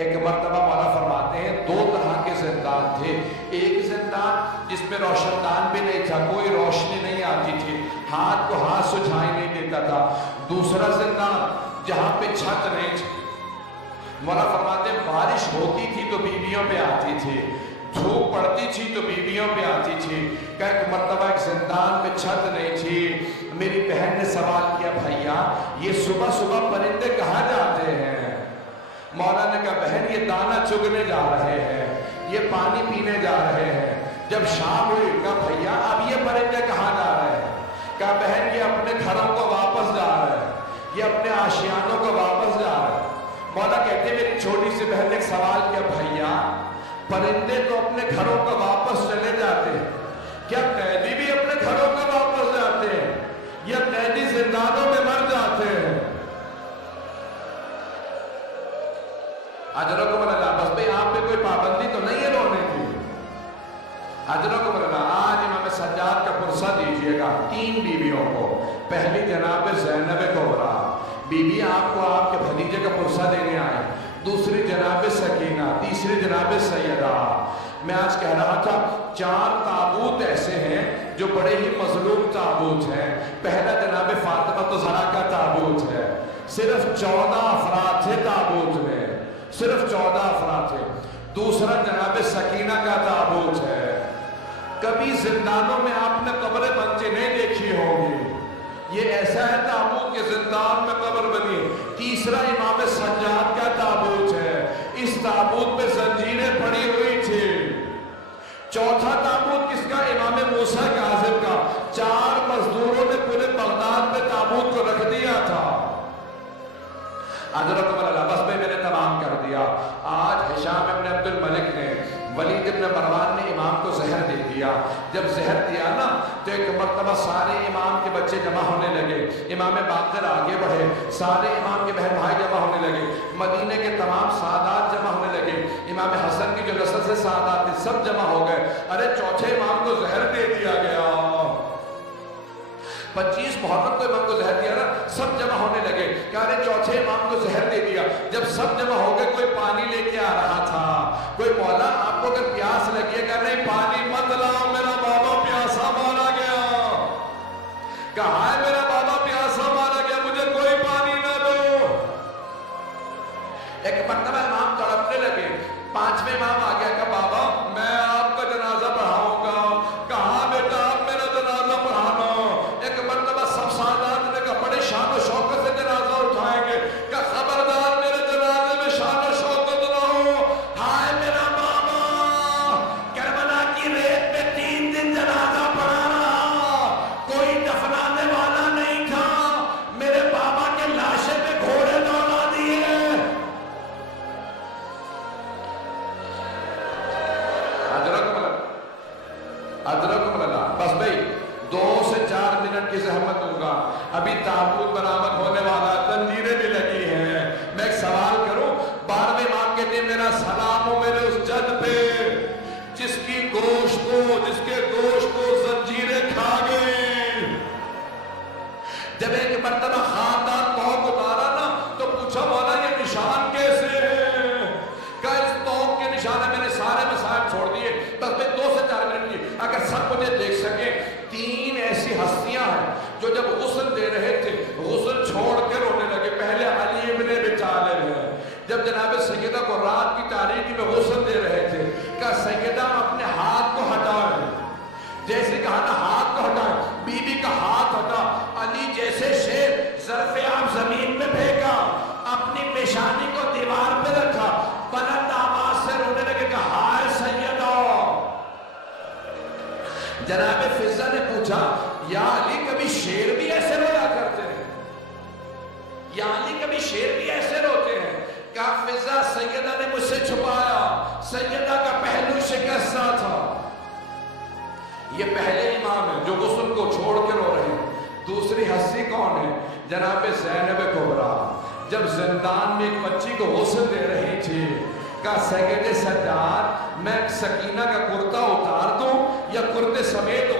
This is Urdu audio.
ایک مرتبہ مولا فرماتے ہیں دو طرح کے زندان تھے. ایک زندان جس میں روشن دان بھی نہیں تھا, کوئی روشنی نہیں آتی تھی, ہاتھ کو ہاتھ سجھائی نہیں دیتا تھا. دوسرا زندان جہاں پہ چھت نہیں تھی. مولا فرماتے ہیں بارش ہوتی تھی تو بیویوں پہ آتی تھی, دھوپ پڑتی تھی تو بیویوں پہ آتی تھی. کہ ایک مرتبہ ایک زندان میں چھت نہیں تھی. میری بہن نے سوال کیا, بھائیا یہ صبح صبح پرندے کہاں جاتے ہیں؟ مولا نے کہا بہن یہ دانہ چگنے جا رہے ہیں, یہ پانی پینے جا رہے ہیں. جب شام ہوئی کہا بھائیا اب یہ پرندے کہاں جا رہے ہیں؟ کہا بہن یہ اپنے گھروں کو واپس جا رہے ہیں, یہ اپنے آشیانوں کو واپس جا رہے ہیں. مولا کہتے ہیں میری چھوٹی سی بہن نے ایک سوال کیا, بھائیا پرندے تو اپنے گھروں کو واپس چلے جاتے ہیں, کیا قیدی بھی اپنے گھروں کو واپس جاتے ہیں یا قیدی زندانوں میں مر جاتے ہیں؟ اجرکم اللہ. بس بھئی آپ پہ کوئی پابندی تو نہیں ہے رونے کی. اجرکم اللہ. آج امام سجاد کا پرسہ دیجئے گا 3 بیویوں کو. پہلی جناب زینب کبریٰ بی بی آپ کو آپ کے بھتیجے کا پرسہ دینے آئے. دوسری جناب سکینہ, تیسری جناب سیدہ. میں آج کہہ رہا تھا 4 تابوت ایسے ہیں جو بڑے ہی مظلوم تابوت ہیں. پہلا جناب فاطمہ زہرا کا تابوت ہے, صرف 14 افراد تھے تابوت میں, صرف 14 افراد تھے. دوسرا جناب سکینہ کا تابوت ہے. کبھی زندانوں میں آپ نے قبریں بنتی نہیں دیکھی ہوگی, یہ ایسا ہے تابوت کہ زندان میں قبر بنی. تیسرا امام سجاد کا تابوت ہے, اس تابوت پہ زنجیریں پڑی ہوئی تھی. چوتھا تابوت کس کا؟ امام موسیٰ کاظم کا. 4 مزدوروں نے پورے بغداد میں تابوت کو رکھ دیا تھا. اجرکم اللہ. بس میں نے تمام کر دیا. آج ہشام ابن عبد الملک نے ولید ابن مروان نے امام کو زہر دے دیا. جب زہر دیا نا تو ایک مرتبہ سارے امام کے بچے جمع ہونے لگے. امام باقر آگے بڑھے, سارے امام کے بہن بھائی جمع ہونے لگے. مدینے کے تمام سادات جمع ہونے لگے. امام حسن کی جو نسل سے سادات تھے سب جمع ہو گئے. ارے چوتھے امام کو زہر دے دیا گیا. 25 محرم کو امام کو زہر دیا نا, سب جمع ہونے لگے. کہا رہے چوتھے امام کو زہر دے دیا. جب سب جمع ہو گئے کوئی پانی لے کے آ رہا تھا. کوئی مولا آپ کو اگر پیاس لگی ہے, کہا نہیں پانی مت لاؤ, میرا بابا پیاسا مارا گیا. کہا ہے میرا بابا پیاسا مارا گیا, مجھے کوئی پانی نہ دو. ایک مرتبہ امام تڑپنے لگے. 5ویں امام آ گیا, کہا بابا میں آپ کا جنازہ پڑھاؤں گا. کہا بیٹا آپ میرا جنازہ پڑھانا. ایک مرتبہ سب سادات نے کہا بڑے شان و شوکت سے جنازہ اٹھائیں گے. کہا خبردار میرے جنازے میں شان و شوکت نہ ہو. ہائے میرا بابا کربلا کی ریت میں 3 دن جنازہ پڑھا رہا, کوئی دفنانے والا نہیں تھا. میرے بابا کے لاشے پہ گھوڑے دوڑا دیے. ادرکم اللہ. بس بھئی 2 سے 4 منٹ کی زحمت دوں گا. ابھی تابوت برآمد ہونے والا, زنجیریں بھی لگی ہیں. میں ایک سوال کروں. 12ویں امام کہتے ہیں میرا سلام ہو میرے اس جد پہ جس کے گوشت کو زنجیریں کھا گئی. جب ایک مرتبہ خاندان توق اتارا نا تو پوچھا مولا یہ نشان کیسے ہیں؟ کہا اس توق کے نشان ہے. میں نے سارے مسائل چھوڑ دیے. بس میں 2 سے 4 منٹ کی اگر سب مجھے دیکھ سکیں. 3 ایسی ہستیاں ہیں جو جب غسل دے رہے تھے غسل چھوڑ کے رونے لگے. پہلے علی ابن ابی طالب ہیں. جب جناب سیدہ کو رات کی تاریکی میں غسل دے رہے تھے, کہا سیدہ اپنے ہاتھ کو ہٹائیں. جیسے کہا نا ہاتھ کو ہٹائیں, بی بی کا ہاتھ ہٹا. علی جیسے شیر ظرف عام زمین میں پھینکا, اپنی پیشانی کو دیوار پہ رکھا, بلند آواز سے رونے لگے. کہا ہائے سیدہ. جناب فضہ نے پوچھا یا علی کبھی شیر بھی ایسے رویا کرتے ہیں؟ یا علی کبھی شیر بھی ایسے روتے ہیں؟ کہا فضہ سیدہ نے مجھ سے چھپایا, سیدہ کا پہلو شکستہ تھا. یہ پہلے امام ہیں جو غسل کو چھوڑ کے رو رہے ہیں. دوسری ہستی کون ہے؟ جناب زینب کبریٰ. جب زندان میں ایک بچی کو غسل دے رہی تھی, کہا سید سجاد میں سکینہ کا کرتا اتار دوں یا کرتے سمیت